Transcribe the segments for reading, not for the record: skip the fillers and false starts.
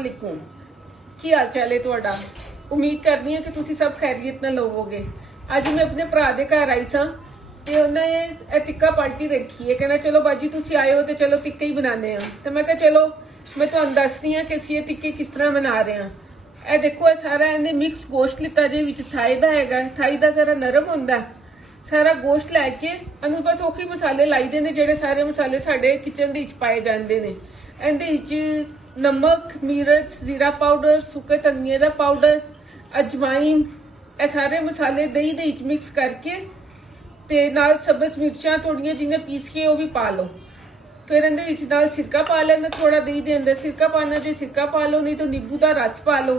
वालेकुम। की हाल चाल है तुहाडा? उम्मीद करनी है कि तुसी सब खैरियत नाल होवोगे। अज मैं अपने भरा दे घर आई सां ते उन्हें ये टिक्का पार्टी रखी है। कहना चलो बाजी तुसी आए हो तो चलो टिक्के ही बनाने हैं। तो मैं कहा चलो मैं तुहानू दसदी हां कि असीं ये टिक्के किस तरह बना रहे हैं। ए देखो ये सारा इन्हें मिक्स गोश्त लिता जे विच थाई दा हैगा। थाई दा जरा नरम हुंदा है। सारा गोश्त लैके अनू बस ओही मसाले लाईदे ने जेडे सारे मसाले साडे किचन दे विच पाए जांदे ने। इहदे विच नमक, मिर्च, जीरा पाउडर, सुके धनिए दा पाउडर, अजवाइन, ये सारे मसाले दही दे विच मिक्स करके ते नाल सब्ज मिर्चां थोड़ियां जिन्हें पीस के वो भी पा लो। फिर इहदे विच नाल सिरका पा लेना, थोड़ा दही दे अंदर सिरका पाना जे सिरका पा लो, नहीं तो नींबू दा रस पा लो।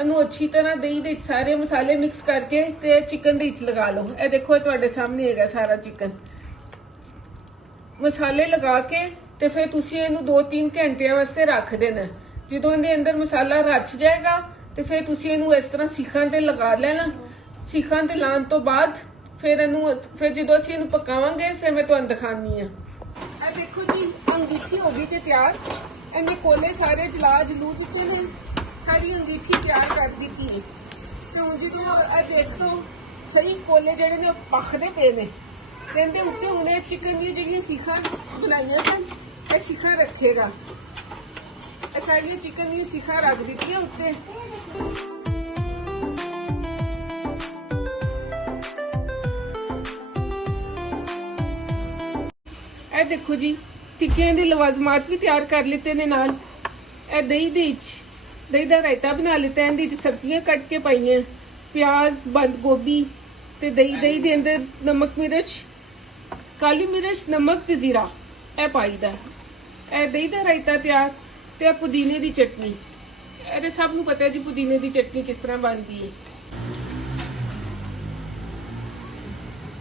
इनू अच्छी तरह दही दे सारे मसाले मिक्स करके ते चिकन दे विच लगा लो। ए देखो तुहाडे सामने हैगा सारा चिकन। मसाले लगा के ते फिर तुसी इहनू 2-3 घंटिया वास्ते रख देना। जदों इहदे अंदर मसाला रच जाएगा ते फिर तुसी इहनू इस तरह सीखां ते लगा लेना। सीखां ते लाने तो बाद फिर जदों असीं इहनू पकावांगे फिर मैं तुहानू दिखानी है। आ देखो जी अंगीठी हो गई जी तैयार। इन्हें कोले सारे जला जलू दिते ने, सारी अंगीठी तैयार कर दी है। तो हुण जो देख दो सही कोले जेडे ने पकदे पे ने। इहदे उत्ते हुणे चिकन दी जिहड़ियां सीखां बनाईयां सन ये सीखां रखेगा। सारियां चिकन दी सीखां रख दित्तियां उत्ते। ए देखो जी टिक्कियां दे लवाजमात भी तैयार कर लिते ने। नाल ए दही दा रायता बना लिता है। इहदे सब्जियां कट के पाईयां, प्याज, बंद गोभी ते दही दे अंदर नमक मिर्च, काली मिर्च, नमक ते जीरा ए पाईदा। ए दही दा रायता तैयार ते पुदीने दी चटनी। ए सब नू पता है जी पुदीने दी चटनी किस तरह बनती है।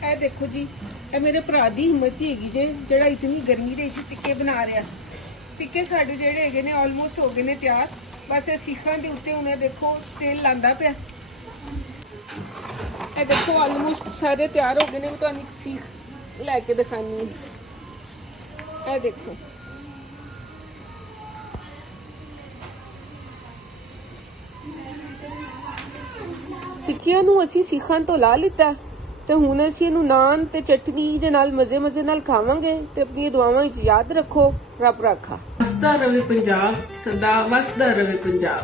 ए देखो जी ए मेरे भरा दी हिम्मत ही हैगी जे जेड़ा इतनी गर्मी दे विच टिक्के बना रहा। टिक्के साडे जेड़े हैगे ने ऑलमोस्ट हो गए ने तैयार। बस ये सीखां दे उत्ते हुणे देखो तेल लांदा पिया। ए देखो ऑलमोस्ट सारे तैयार हो गए ने। तुहानू एक सीख लैके दिखानी है। ए देखो टिक्कियां नू असीं सीखां तो ला लिता ते हुण असीं इहनू नान ते चटनी दे नाल मजे मजे नाल खावांगे। ते अपनी दुआवां विच याद रखो। रब राखा। वसदा रवे पंजाब, सदा वसदा रवे पंजाब।